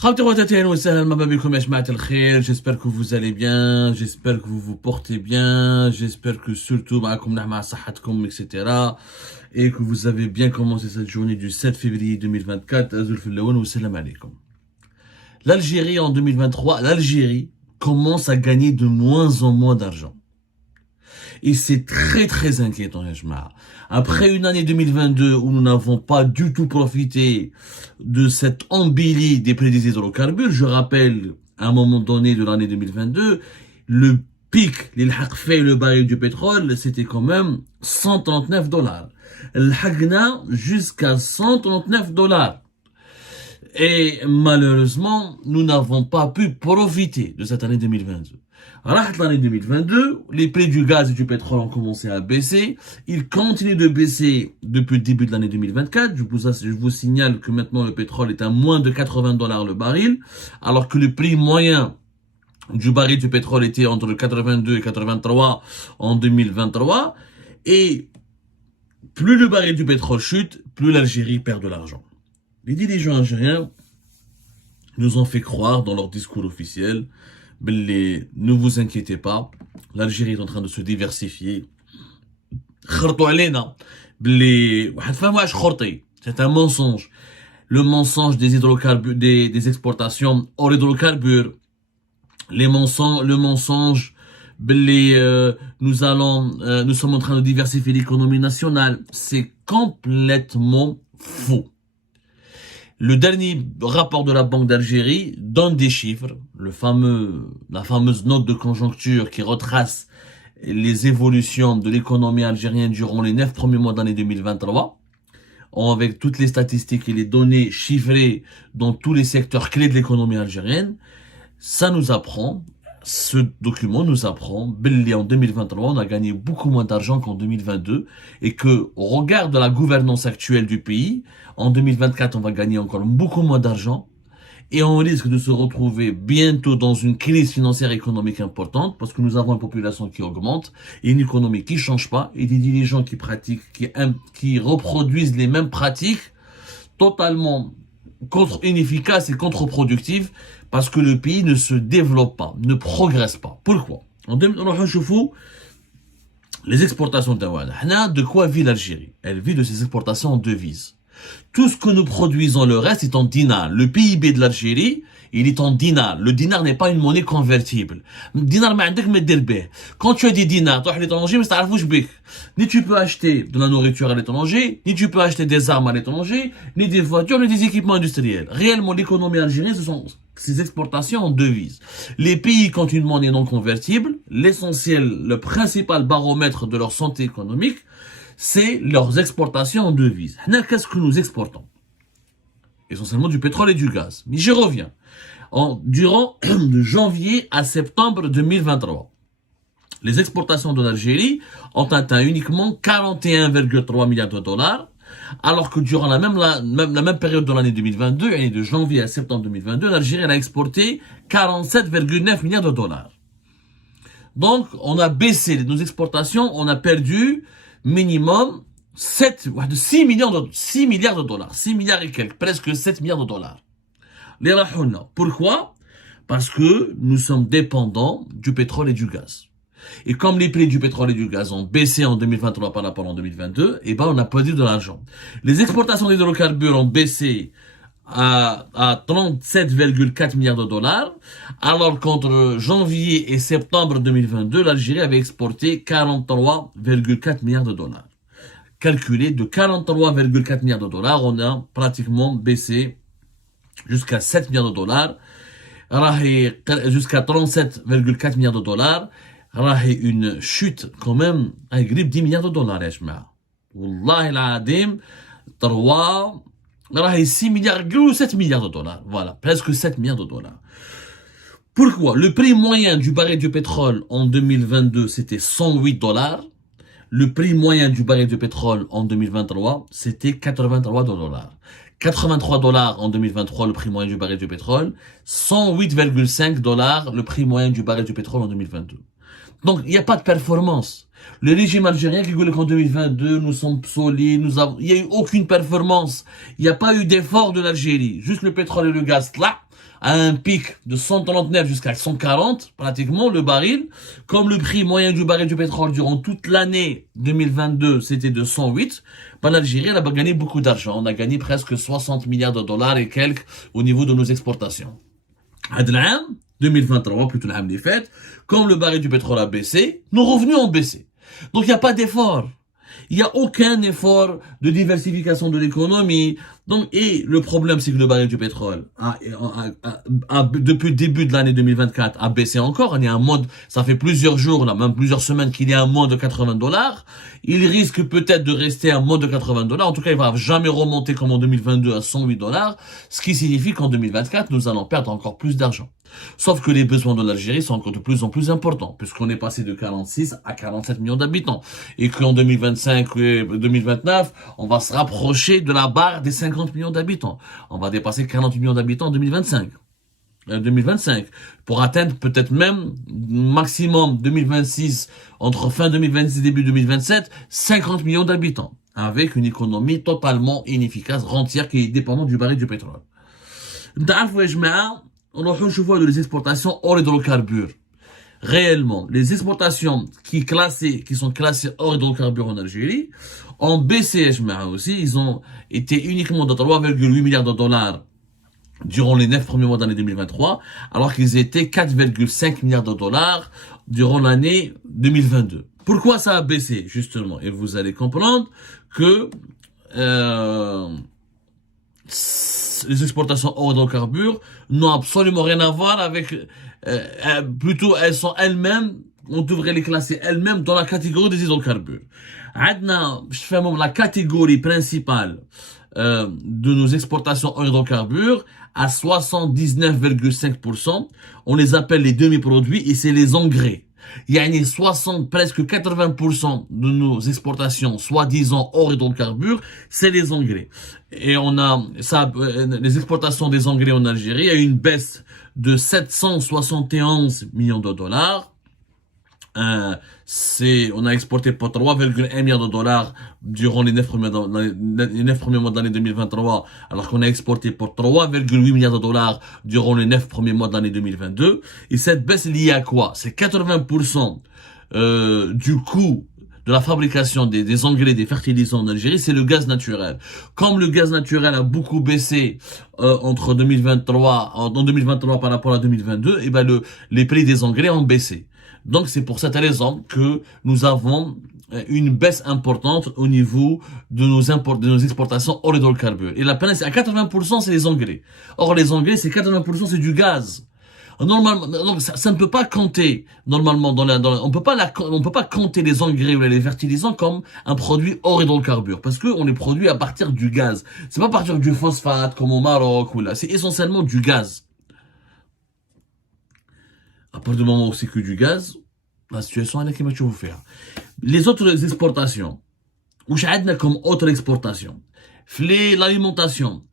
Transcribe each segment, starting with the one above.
J'espère que vous allez bien, j'espère que vous vous portez bien, j'espère que surtout, etc. Et que vous avez bien commencé cette journée du 7 février 2024. L'Algérie en 2023, l'Algérie commence à gagner de moins en moins d'argent. Et c'est très très inquiétant, Yajma. Après une année 2022 où nous n'avons pas du tout profité de cette embellie des prix des hydrocarbures, je rappelle, à un moment donné de l'année 2022, le pic, le baril du pétrole, c'était quand même $139. L'hagna jusqu'à $139. Et malheureusement, nous n'avons pas pu profiter de cette année 2022. L'année 2022, les prix du gaz et du pétrole ont commencé à baisser. Ils continuent de baisser depuis le début de l'année 2024. Je vous signale que maintenant le pétrole est à moins de $80 le baril, alors que le prix moyen du baril du pétrole était entre 82 et 83 en 2023. Et plus le baril du pétrole chute, plus l'Algérie perd de l'argent. Les dirigeants algériens nous ont fait croire dans leur discours officiel, ne vous inquiétez pas, l'Algérie est en train de se diversifier. C'est un mensonge. Le mensonge des hydrocarbures, des exportations hors hydrocarbures. Le mensonge, nous sommes en train de diversifier l'économie nationale. C'est complètement faux. Le dernier rapport de la Banque d'Algérie donne des chiffres, la fameuse note de conjoncture qui retrace les évolutions de l'économie algérienne durant les 9 premiers mois de l'année 2023, avec toutes les statistiques et les données chiffrées dans tous les secteurs clés de l'économie algérienne. Ce document nous apprend qu'en 2023, on a gagné beaucoup moins d'argent qu'en 2022 et que, au regard de la gouvernance actuelle du pays, en 2024, on va gagner encore beaucoup moins d'argent et on risque de se retrouver bientôt dans une crise financière et économique importante parce que nous avons une population qui augmente et une économie qui change pas et des dirigeants qui reproduisent les mêmes pratiques totalement inefficaces et contre-productives parce que le pays ne se développe pas, ne progresse pas. Pourquoi? Les exportations de quoi vit l'Algérie? Elle vit de ses exportations en devises. Tout ce que nous produisons, le reste est en dinar. Le PIB de l'Algérie, il est en dinar. Le dinar n'est pas une monnaie convertible. Dinar, quand tu as des dinars, tu as l'étranger, mais ça ni tu peux acheter de la nourriture à l'étranger, ni tu peux acheter des armes à l'étranger, ni des voitures, ni des équipements industriels. Réellement, l'économie algérienne, ce sont ces exportations en devises. Les pays qui ont une monnaie non convertible, l'essentiel, le principal baromètre de leur santé économique, c'est leurs exportations en devises. Qu'est-ce que nous exportons? Essentiellement du pétrole et du gaz. Mais j'y reviens. Durant de janvier à septembre 2023, les exportations de l'Algérie ont atteint uniquement 41,3 milliards de dollars, alors que durant la même période de l'année 2022, et de janvier à septembre 2022, l'Algérie a exporté 47,9 milliards de dollars. Donc, on a baissé nos exportations, on a perdu minimum 6 milliards de dollars, 6 milliards et quelques, presque 7 milliards de dollars. Pourquoi? Parce que nous sommes dépendants du pétrole et du gaz. Et comme les prix du pétrole et du gaz ont baissé en 2023 par rapport en 2022, on a perdu de l'argent. Les exportations d'hydrocarbures ont baissé à 37,4 milliards de dollars, alors qu'entre janvier et septembre 2022, l'Algérie avait exporté 43,4 milliards de dollars. Calculé de 43,4 milliards de dollars, on a pratiquement baissé jusqu'à 7 milliards de dollars, jusqu'à 37,4 milliards de dollars, une chute quand même à 10 milliards de dollars, Wallah al-Adim, 6 milliards, 7 milliards de dollars, voilà, presque 7 milliards de dollars. Pourquoi? Le prix moyen du baril du pétrole en 2022, c'était 108 dollars. Le prix moyen du baril de pétrole en 2023, c'était 83 dollars. 83 dollars en 2023, le prix moyen du baril du pétrole. 108,5 dollars, le prix moyen du baril du pétrole en 2022. Donc, il n'y a pas de performance. Le régime algérien qui dit qu'en 2022, nous sommes solides, il n'y a eu aucune performance. Il n'y a pas eu d'effort de l'Algérie. Juste le pétrole et le gaz, là. à un pic de 139 jusqu'à 140, pratiquement, le baril. Comme le prix moyen du baril du pétrole durant toute l'année 2022, c'était de 108, ben l'Algérie, elle a gagné beaucoup d'argent. On a gagné presque 60 milliards de dollars et quelques au niveau de nos exportations. هذا العام 2023, plutôt l'année des fêtes, comme le baril du pétrole a baissé, nos revenus ont baissé. Donc il n'y a pas d'effort. Il n'y a aucun effort de diversification de l'économie. Donc, et le problème, c'est que le baril du pétrole depuis le début de l'année 2024 a baissé encore. Il y a un mode, ça fait plusieurs jours, là, même plusieurs semaines qu'il y a un mode de 80 dollars. Il risque peut-être de rester un mode de 80 dollars. En tout cas, il va jamais remonter comme en 2022 à 108 dollars. Ce qui signifie qu'en 2024, nous allons perdre encore plus d'argent. Sauf que les besoins de l'Algérie sont encore de plus en plus importants, puisqu'on est passé de 46 à 47 millions d'habitants. Et qu'en 2025 et 2029, on va se rapprocher de la barre des 50 millions d'habitants. On va dépasser 40 millions d'habitants en 2025, pour atteindre peut-être même maximum 2026, entre fin 2026 et début 2027, 50 millions d'habitants, avec une économie totalement inefficace, rentière, qui est dépendante du baril du pétrole. On a de les exportations hors hydrocarbures. Réellement, les exportations qui sont classées hors hydrocarbures en Algérie ont baissé aussi. Ils ont été uniquement de 3,8 milliards de dollars durant les 9 premiers mois de l'année 2023, alors qu'ils étaient 4,5 milliards de dollars durant l'année 2022. Pourquoi ça a baissé, justement? Et vous allez comprendre que les exportations hors hydrocarbures n'ont absolument rien à voir avec... plutôt, elles sont elles-mêmes, on devrait les classer elles-mêmes dans la catégorie des hydrocarbures. La catégorie principale de nos exportations hors hydrocarbures, à 79,5%, on les appelle les demi-produits et c'est les engrais. Il y a presque 80% de nos exportations, soi-disant hors hydrocarbures, c'est les engrais. Et on a les exportations des engrais en Algérie, il y a une baisse de 771 millions de dollars. On a exporté pour 3,1 milliards de dollars durant les 9 premiers mois de l'année 2023, alors qu'on a exporté pour 3,8 milliards de dollars durant les 9 premiers mois de l'année 2022. Et cette baisse est liée à quoi? C'est 80% du coût de la fabrication des engrais, des fertilisants en Algérie, c'est le gaz naturel. Comme le gaz naturel a beaucoup baissé en 2023 par rapport à 2022, et ben les prix des engrais ont baissé. Donc c'est pour cette raison que nous avons une baisse importante au niveau de nos exportations hors hydrocarbures. Et la peine, c'est à 80%, c'est les engrais. Or les engrais, c'est 80%, c'est du gaz. Normalement, donc ça ne peut pas compter normalement on peut pas compter les engrais ou les fertilisants comme un produit hors hydrocarbures parce que on les produit à partir du gaz. C'est pas à partir du phosphate comme au Maroc ou là, c'est essentiellement du gaz. À partir du moment où c'est que du gaz, la situation elle est comme tu veux faire. Les autres exportations, où j'ai comme autre exportation, l'alimentation.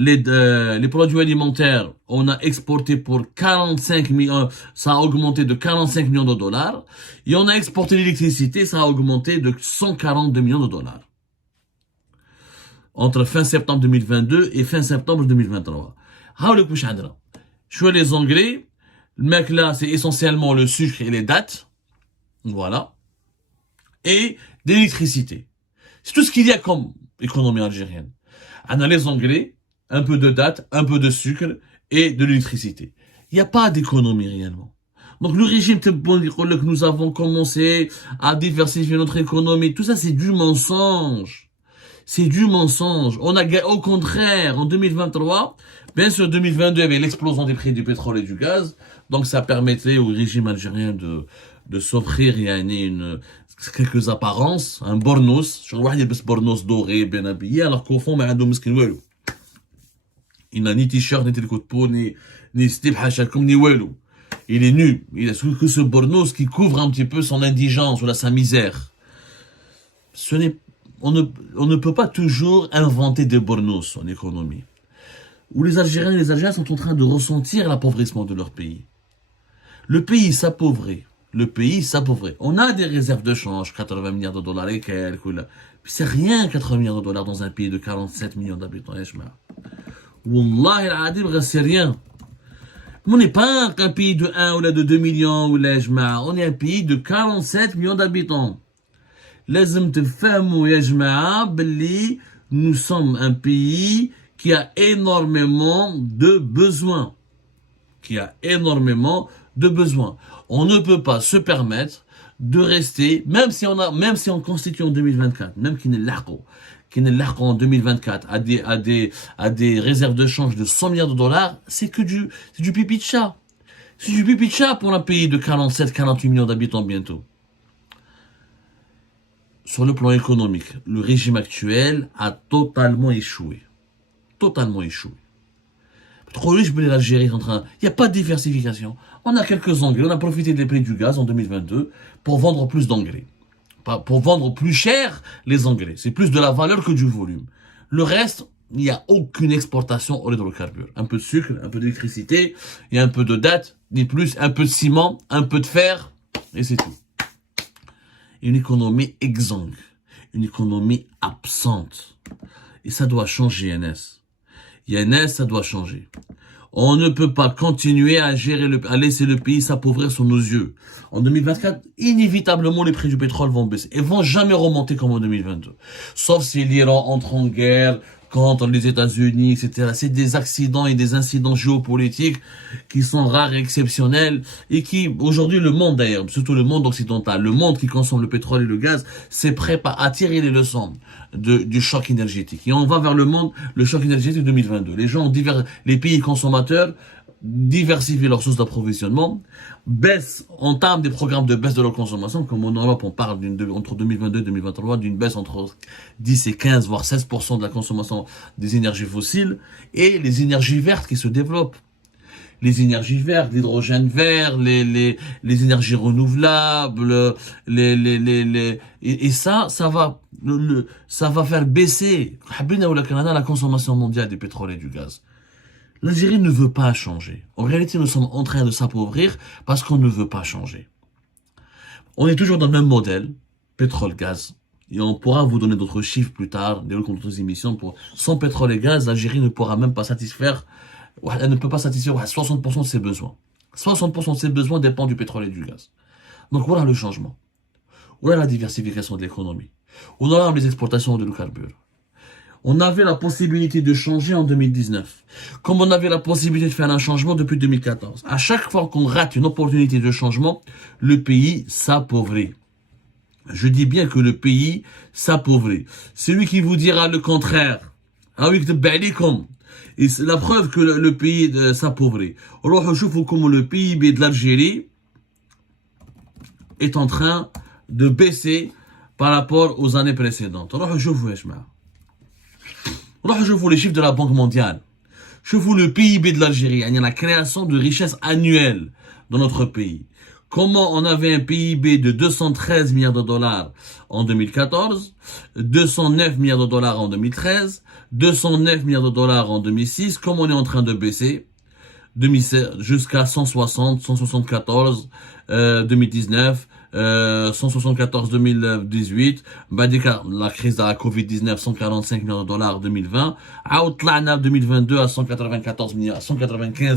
Les produits alimentaires, on a exporté pour 45 millions, ça a augmenté de 45 millions de dollars. Et on a exporté l'électricité, ça a augmenté de 142 millions de dollars. Entre fin septembre 2022 et fin septembre 2023. Je fais les engrais. Le mec là, c'est essentiellement le sucre et les dattes. Voilà. Et de l'électricité. C'est tout ce qu'il y a comme économie algérienne. On a les engrais, un peu de dattes, un peu de sucre et de l'électricité. Il n'y a pas d'économie réellement. Donc le régime que nous avons commencé à diversifier notre économie, tout ça c'est du mensonge. C'est du mensonge. Au contraire, en 2023, bien sûr 2022 il y avait l'explosion des prix du pétrole et du gaz, donc ça permettait au régime algérien de s'offrir quelques apparences, un bornos, je vois il y a des bornos dorés bien habillés, alors qu'au fond, il n'a ni t-shirt, ni télécoute peau, ni slip hachakoum, ni walou. Il est nu. Il a que ce bornos qui couvre un petit peu son indigence ou sa misère. On ne peut pas toujours inventer des bornos en économie. Où les Algériens et les Algériens sont en train de ressentir l'appauvrissement de leur pays. Le pays s'appauvrit. On a des réserves de change, 80 milliards de dollars et quelques. C'est rien, 80 milliards de dollars dans un pays de 47 millions d'habitants. Wallah al-Adim, c'est rien. On n'est pas un pays de 1 ou de 2 millions, on est un pays de 47 millions d'habitants. لازم تفهموا يا جماعة باللي nous sommes un pays qui a énormément de besoins. Qui a énormément de besoins. On ne peut pas se permettre de rester, même si on constitue en 2024, même qui n'est l'arco en 2024 à des réserves de change de 100 milliards de dollars, c'est du pipi de chat. C'est du pipi de chat pour un pays de 47-48 millions d'habitants bientôt. Sur le plan économique, le régime actuel a totalement échoué. Totalement échoué. L'Algérie est en train... Il n'y a pas de diversification. On a quelques engrais. On a profité des prix du gaz en 2022 pour vendre plus d'engrais. Pour vendre plus cher les engrais. C'est plus de la valeur que du volume. Le reste, il n'y a aucune exportation au hydrocarbures. Un peu de sucre, un peu d'électricité, il y a un peu de date, ni plus, un peu de ciment, un peu de fer, et c'est tout. Une économie exsangue, une économie absente. Et ça doit changer, Yanes. Yanes, ça doit changer. On ne peut pas continuer à laisser le pays s'appauvrir sous nos yeux. En 2024, inévitablement, les prix du pétrole vont baisser et vont jamais remonter comme en 2022. Sauf si l'Iran entre en guerre contre les États-Unis, etc. C'est des accidents et des incidents géopolitiques qui sont rares et exceptionnels et qui, aujourd'hui, le monde d'ailleurs, surtout le monde occidental, le monde qui consomme le pétrole et le gaz, c'est prêt à tirer les leçons du choc énergétique. Et on va vers le choc énergétique 2022. Les pays consommateurs diversifient leurs sources d'approvisionnement, entament des programmes de baisse de leur consommation, comme en Europe on parle entre 2022 et 2023 d'une baisse entre 10 et 15 voire 16% de la consommation des énergies fossiles et les énergies vertes qui se développent. Les énergies vertes, l'hydrogène vert, les énergies renouvelables, et ça va faire baisser la consommation mondiale du pétrole et du gaz. L'Algérie ne veut pas changer. En réalité, nous sommes en train de s'appauvrir parce qu'on ne veut pas changer. On est toujours dans le même modèle, pétrole-gaz. Et on pourra vous donner d'autres chiffres plus tard, d'autres émissions. Sans pétrole et gaz, l'Algérie ne pourra même pas satisfaire, elle ne peut pas satisfaire 60% de ses besoins. 60% de ses besoins dépendent du pétrole et du gaz. Donc voilà le changement. Voilà la diversification de l'économie. Voilà les exportations de l'hydrocarbures. On avait la possibilité de changer en 2019. Comme on avait la possibilité de faire un changement depuis 2014. À chaque fois qu'on rate une opportunité de changement, le pays s'appauvrit. Je dis bien que le pays s'appauvrit. Celui qui vous dira le contraire, et c'est la preuve que le pays s'appauvrit. Alors, je vois comment le PIB de l'Algérie est en train de baisser par rapport aux années précédentes. Alors, je vous les chiffres de la Banque mondiale. Je vous le PIB de l'Algérie. Il y a la création de richesses annuelles dans notre pays. Comment on avait un PIB de 213 milliards de dollars en 2014, 209 milliards de dollars en 2013, 209 milliards de dollars en 2006, comme on est en train de baisser jusqu'à 160, 174, 2019, 174 2018, la crise de la Covid-19, 145 milliards de dollars 2020, Outlana 2022 à 195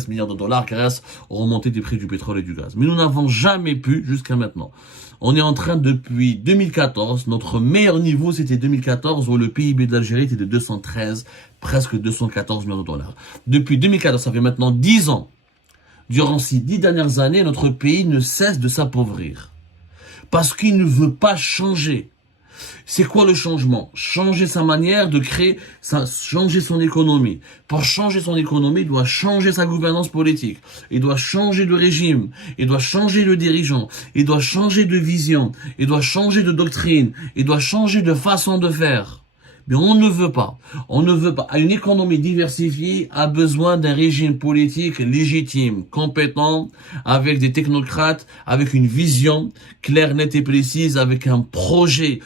milliards de dollars grâce aux remontées des prix du pétrole et du gaz. Mais nous n'avons jamais pu jusqu'à maintenant. On est en train depuis 2014, notre meilleur niveau c'était 2014 où le PIB de l'Algérie était de 213, presque 214 milliards de dollars. Depuis 2014, ça fait maintenant 10 ans. Durant ces 10 dernières années, notre pays ne cesse de s'appauvrir. Parce qu'il ne veut pas changer. C'est quoi le changement? Changer sa manière de créer, changer son économie. Pour changer son économie, il doit changer sa gouvernance politique. Il doit changer de régime. Il doit changer de dirigeant. Il doit changer de vision. Il doit changer de doctrine. Il doit changer de façon de faire. Mais on ne veut pas. On ne veut pas. Une économie diversifiée a besoin d'un régime politique légitime, compétent, avec des technocrates, avec une vision claire, nette et précise, avec un projet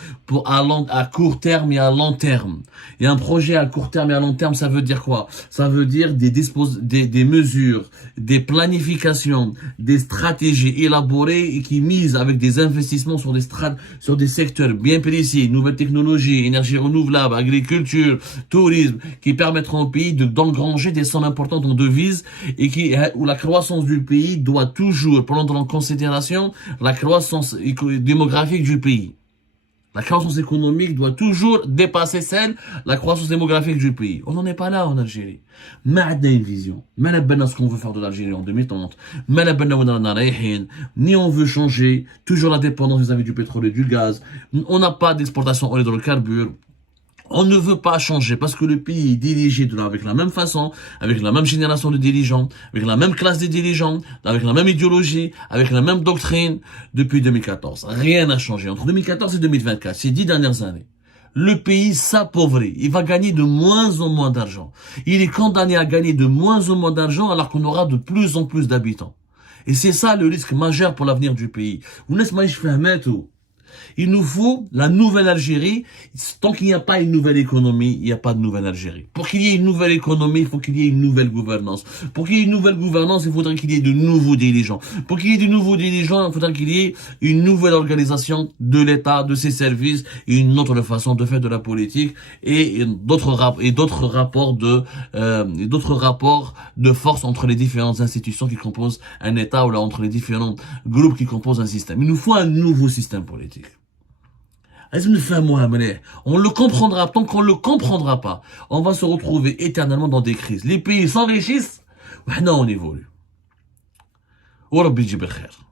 à court terme et à long terme. Et un projet à court terme et à long terme, ça veut dire quoi? Ça veut dire des mesures, des planifications, des stratégies élaborées et qui misent avec des investissements sur des secteurs bien précis, nouvelles technologies, énergie renouvelable, agriculture, tourisme, qui permettront au pays d'engranger des sommes importantes en devises et où la croissance du pays doit toujours prendre en considération la croissance démographique du pays. La croissance économique doit toujours dépasser la croissance démographique du pays. On n'en est pas là en Algérie. Mais on a une vision. Mais on a ce qu'on veut faire de l'Algérie en 2030. Mais ni on veut changer. Toujours la dépendance vis-à-vis du pétrole et du gaz. On n'a pas d'exportation en hydrocarbures. On ne veut pas changer parce que le pays est dirigé avec la même façon, avec la même génération de dirigeants, avec la même classe de dirigeants, avec la même idéologie, avec la même doctrine depuis 2014. Rien n'a changé entre 2014 et 2024, ces 10 dernières années. Le pays s'appauvrit. Il va gagner de moins en moins d'argent. Il est condamné à gagner de moins en moins d'argent alors qu'on aura de plus en plus d'habitants. Et c'est ça le risque majeur pour l'avenir du pays. Il nous faut la nouvelle Algérie. Tant qu'il n'y a pas une nouvelle économie, il n'y a pas de nouvelle Algérie. Pour qu'il y ait une nouvelle économie, il faut qu'il y ait une nouvelle gouvernance. Pour qu'il y ait une nouvelle gouvernance, il faudrait qu'il y ait de nouveaux dirigeants. Pour qu'il y ait de nouveaux dirigeants, il faudrait qu'il y ait une nouvelle organisation de l'État, de ses services, et une autre façon de faire de la politique et d'autres rapports de force entre les différentes institutions qui composent un État ou là entre les différents groupes qui composent un système. Il nous faut un nouveau système politique. On le comprendra. Tant qu'on le comprendra pas, on va se retrouver éternellement dans des crises. Les pays s'enrichissent, on évolue. وربي يجيب الخير.